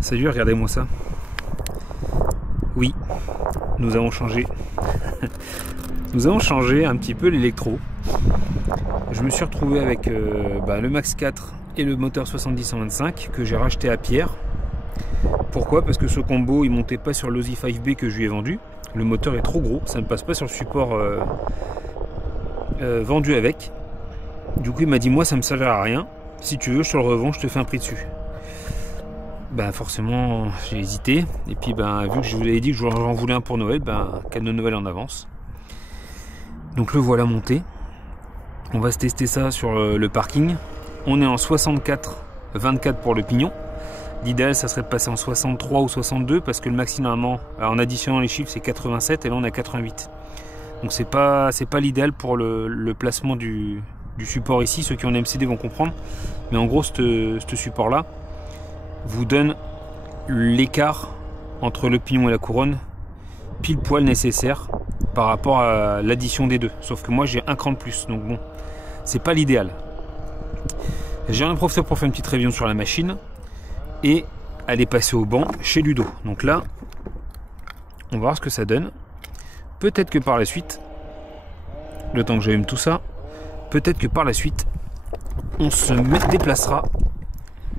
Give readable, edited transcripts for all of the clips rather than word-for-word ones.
Salut, regardez-moi ça. Oui, nous avons changé. Nous avons changé un petit peu l'électro. Je me suis retrouvé avec le Max 4 et le moteur 70-125 que j'ai racheté à Pierre. Pourquoi? Parce que ce combo il montait pas sur l'Osi 5B que je lui ai vendu. Le moteur est trop gros, ça ne passe pas sur le support vendu avec. Du coup il m'a dit moi ça me servira à rien. Si tu veux je te le revends, je te fais un prix dessus. Ben forcément j'ai hésité. Et puis vu que je vous avais dit que j'en voulais un pour Noël, cadeau de Noël en avance. Donc le voilà monté. On va se tester ça sur le parking. On est en 64-24 pour le pignon. L'idéal ça serait de passer en 63 ou 62 parce que le maxi normalement en additionnant les chiffres c'est 87 et là on est à 88. Donc c'est pas l'idéal pour le placement du support ici. Ceux qui ont un MCD vont comprendre. Mais en gros ce support là vous donne l'écart entre le pignon et la couronne pile poil nécessaire par rapport à l'addition des deux. Sauf que moi j'ai un cran de plus, donc bon, c'est pas l'idéal. J'ai un professeur pour faire une petite révision sur la machine et elle est passée au banc chez Ludo. Donc là, on va voir ce que ça donne. Peut-être que par la suite, le temps que j'allume tout ça, peut-être que par la suite, on se déplacera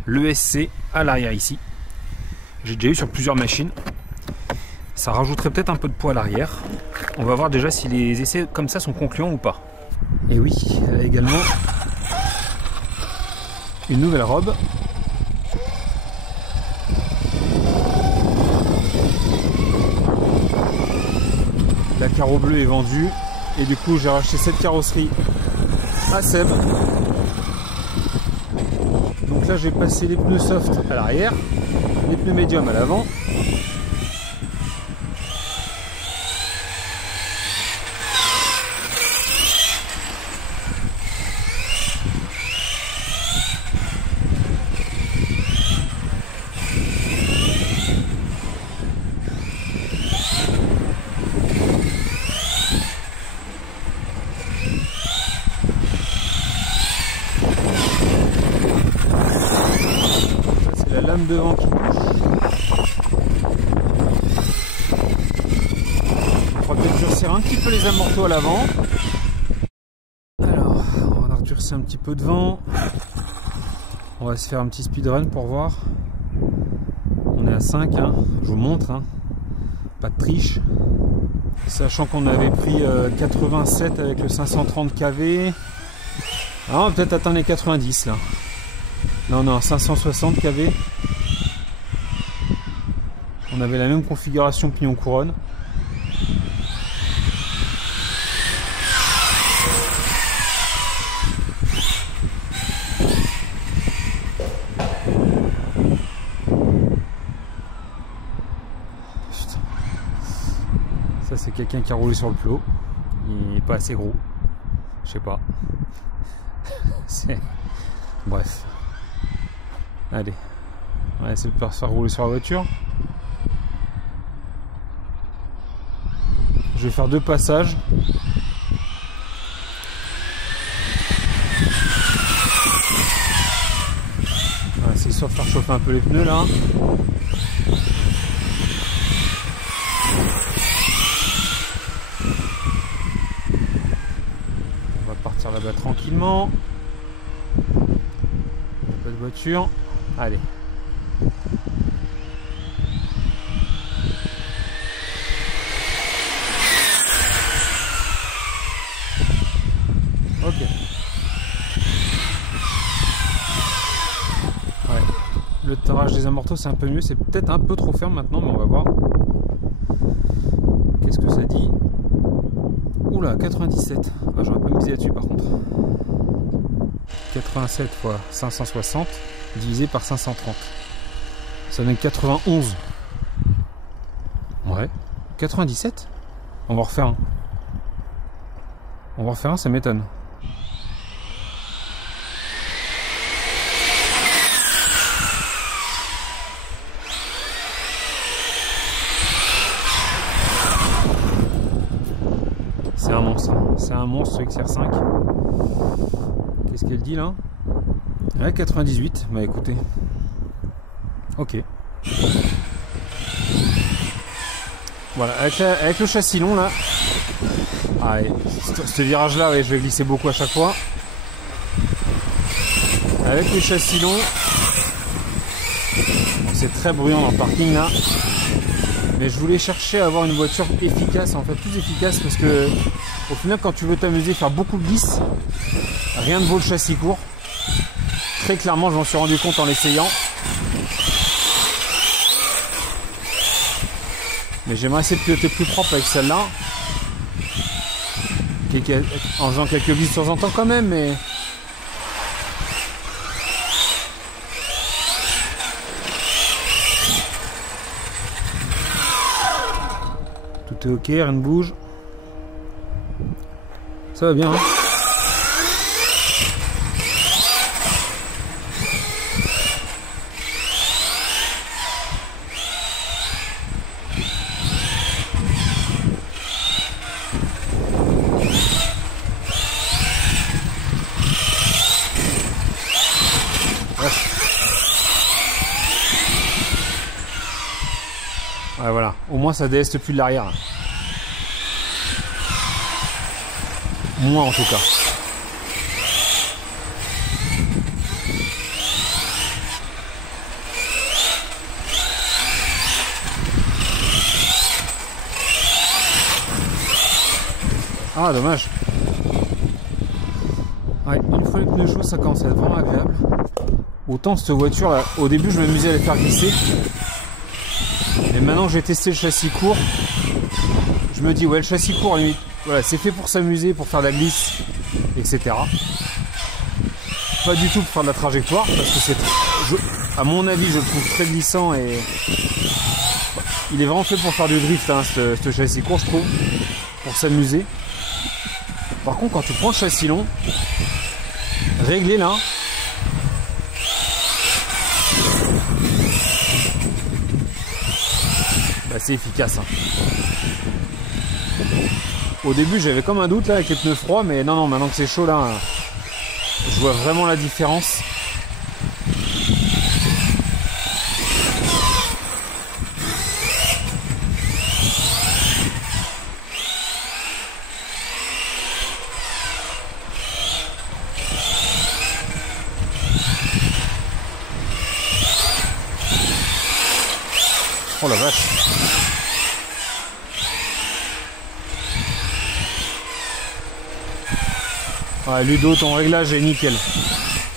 l'ESC à l'arrière ici. J'ai déjà eu sur plusieurs machines. Ça rajouterait peut-être un peu de poids à l'arrière. On va voir déjà si les essais comme ça sont concluants ou pas. Et oui, elle a également une nouvelle robe. La carreau bleu est vendue et du coup j'ai racheté cette carrosserie à Seb. Donc là j'ai passé les pneus soft à l'arrière, les pneus médium à l'avant. La lame devant qui bouge. On va peut-être durcir un petit peu les amortos à l'avant. Alors, on va durcir un petit peu devant. On va se faire un petit speedrun pour voir. On est à 5, hein. Je vous montre. Hein. Pas de triche. Sachant qu'on avait pris 87 avec le 530 kV. Alors, on va peut-être atteindre les 90 là. Là on est en 560 kV. On avait la même configuration pignon couronne. Ça c'est quelqu'un qui a roulé sur le plot. Il n'est pas assez gros. Je sais pas. Bref. Allez, on va essayer de faire rouler sur la voiture. Je vais faire 2 passages. On va essayer de faire chauffer un peu les pneus là. On va partir là-bas tranquillement. Il n'y a pas de voiture. Allez. Ok. Ouais. Le tarage des amortos c'est un peu mieux. C'est peut-être un peu trop ferme maintenant, mais on va voir. Qu'est-ce que ça dit? Oula, 97. Ah, j'aurais pas misé là-dessus par contre. 87 fois 560 divisé par 530. Ça donne 91. Ouais. 97? On va refaire un. On va refaire un, ça m'étonne. C'est un monstre. C'est un monstre XR5. Qu'est-ce qu'elle dit là? Ouais, 98. Bah écoutez. Ok. Voilà, avec le châssis long là. Ah, ce virage là, ouais, je vais glisser beaucoup à chaque fois. Avec le châssis long, c'est très bruyant dans le parking là. Mais je voulais chercher à avoir une voiture efficace, en fait plus efficace, parce que au final quand tu veux t'amuser, faire beaucoup de glisse, rien ne vaut le châssis court. Très clairement, je m'en suis rendu compte en l'essayant. Mais j'aimerais essayer de piloter plus propre avec celle-là. En faisant quelques glisses de temps en temps quand même, mais... Tout est ok, rien ne bouge. Ça va bien, hein. Ouais, voilà, au moins ça déleste plus de l'arrière. Moins en tout cas. Ah, dommage. Ouais, une fois les pneus chauds, ça commence à être vraiment agréable. Autant cette voiture là, au début je m'amusais à les faire glisser. Et maintenant que j'ai testé le châssis court, je me dis ouais, le châssis court limite, voilà, c'est fait pour s'amuser, pour faire de la glisse, etc. Pas du tout pour faire de la trajectoire, parce que c'est, à mon avis, je le trouve très glissant et il est vraiment fait pour faire du drift, hein, ce châssis court, je trouve, pour s'amuser. Par contre, quand tu prends le châssis long, réglé là, bah, c'est efficace. Hein. Au début, j'avais comme un doute là avec les pneus froids, mais non, non, maintenant que c'est chaud là, je vois vraiment la différence. Oh la vache. Ouais, Ludo, ton réglage est nickel.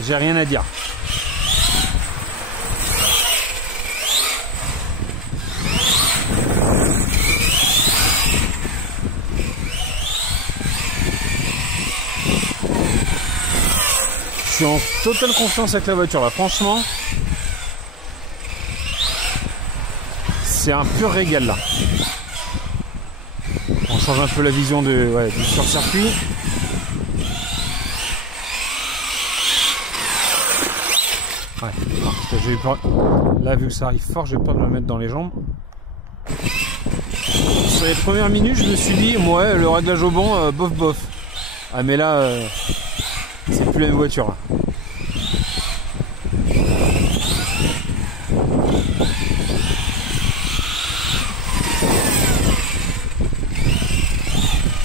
J'ai rien à dire. Je suis en totale confiance avec la voiture là, franchement. C'est un pur régal là. On change un peu la vision du sur-circuit. Ouais, parce que j'ai eu peur. Là, vu que ça arrive fort, j'ai peur de me mettre dans les jambes. Sur les premières minutes, je me suis dit, ouais, le réglage au banc, bof bof. Ah, mais là, c'est plus la même voiture. Là.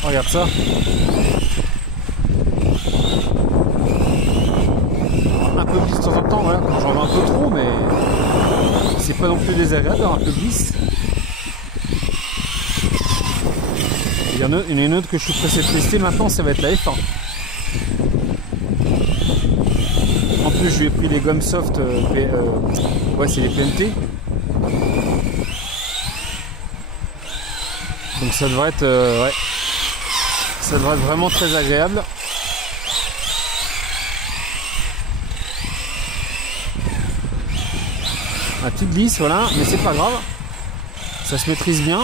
Regarde ça. Un peu glisse de temps en temps, voilà, quand j'en veux un peu trop, mais c'est pas non plus désagréable d'avoir un peu glisse. Il y en a une autre que je suis pressé de tester maintenant, ça va être la F1. En plus, je lui ai pris les gommes soft, ouais, c'est les PNT. Donc ça devrait être, ouais. Ça devrait être vraiment très agréable. Un petit glisse, voilà, mais c'est pas grave. Ça se maîtrise bien.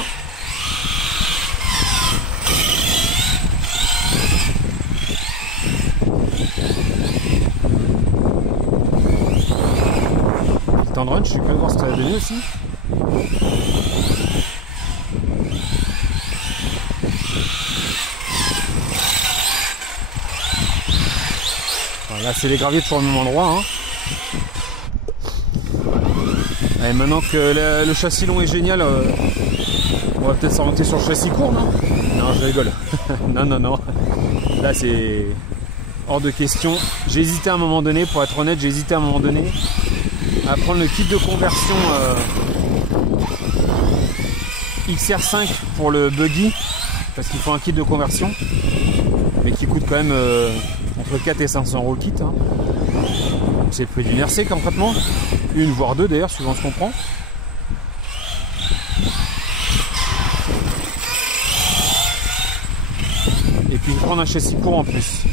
Le temps de run, je suis curieux de voir ce que ça va donner aussi. Là c'est les graviers toujours au même endroit hein. Allez, maintenant que le châssis long est génial, on va peut-être s'orienter sur le châssis court, non? Non, je rigole. Non, non, non. Là, c'est hors de question. J'ai hésité à un moment donné, pour être honnête, j'ai hésité à un moment donné à prendre le kit de conversion XR5 pour le buggy, parce qu'il faut un kit de conversion, mais qui coûte quand même entre 4 et 500 € le kit. Hein. C'est le prix d'une RC concrètement, une voire deux d'ailleurs, suivant ce qu'on prend. Et puis prendre un châssis court en plus,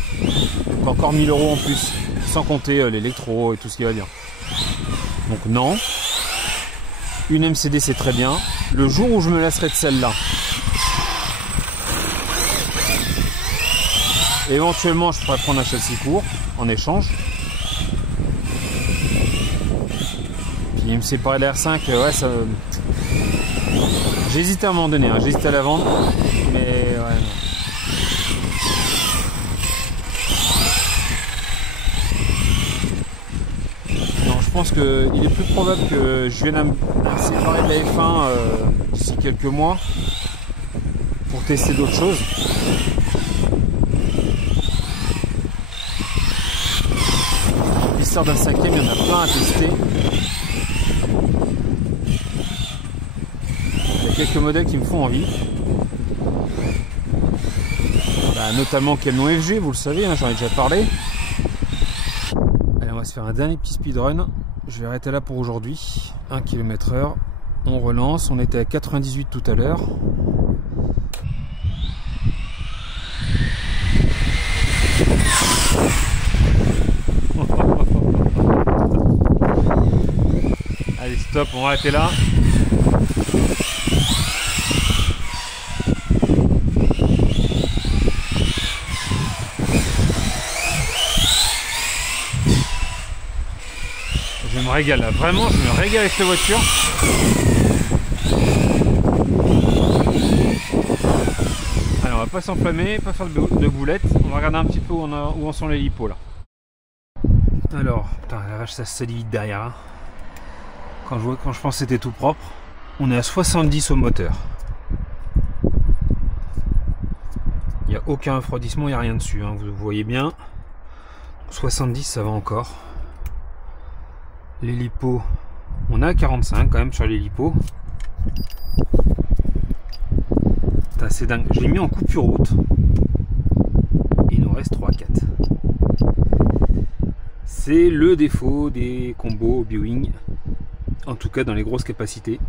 donc encore 1000 € en plus, sans compter l'électro et tout ce qui va bien. Donc non, une MCD c'est très bien. Le jour où je me lasserai de celle-là, éventuellement je pourrais prendre un châssis court en échange. Puis me séparer de la R5, ouais, ça... J'hésitais à un moment donné, hein. J'hésitais à la vendre, mais ouais. Je pense qu'il est plus probable que je vienne à me séparer de la F1 d'ici quelques mois pour tester d'autres choses. L'histoire d'un 5e, il y en a plein à tester. Il y a quelques modèles qui me font envie. Bah, notamment Canon FG, vous le savez, hein, j'en ai déjà parlé. Allez, on va se faire un dernier petit speedrun. Je vais arrêter là pour aujourd'hui. 1 km/h. On relance. On était à 98 tout à l'heure. Allez, stop. On va arrêter là. Je me régale là, vraiment je me régale avec cette voiture. Allez, on va pas s'enflammer, pas faire de boulettes. On va regarder un petit peu où en sont les lipos là. Alors, putain la vache, ça se salit vite derrière. Hein. Quand je pense que c'était tout propre, on est à 70 au moteur. Il n'y a aucun refroidissement, il n'y a rien dessus, hein, vous voyez bien. 70 ça va encore. Les lipos, on a 45 quand même sur les lipos. C'est dingue, je l'ai mis en coupure haute. Il nous reste 3-4. C'est le défaut des combos B-Wing, en tout cas dans les grosses capacités.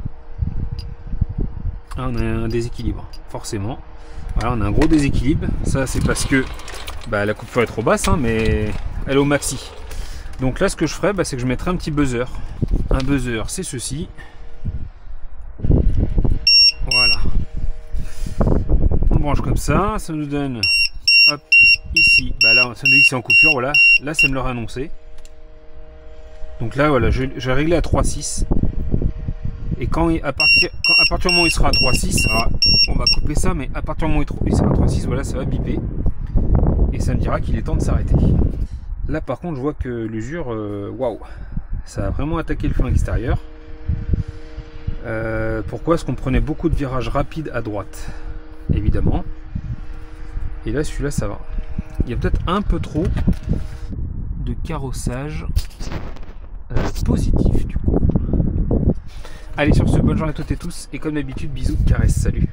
Ah, on a un déséquilibre, forcément. Voilà, on a un gros déséquilibre. Ça c'est parce que bah, la coupure est trop basse, hein, mais elle est au maxi. Donc là ce que je ferais, bah, c'est que je mettrais un petit buzzer. Un buzzer c'est ceci. Voilà. On branche comme ça nous donne, hop, ici, bah là ça nous dit que c'est en coupure, voilà. Là ça me l'aurait annoncé. Donc là voilà, je vais régler à 3.6. Et à partir du moment où il sera à 3.6, alors on va couper ça, mais à partir du moment où il sera à 3.6, voilà, ça va biper. Et ça me dira qu'il est temps de s'arrêter. Là par contre je vois que l'usure, waouh, ça a vraiment attaqué le flanc extérieur. Pourquoi? Parce qu'on prenait beaucoup de virages rapides à droite, évidemment. Et là celui-là ça va. Il y a peut-être un peu trop de carrossage positif du coup. Allez, sur ce, bonne journée à toutes et tous, et comme d'habitude, bisous, caresses, salut.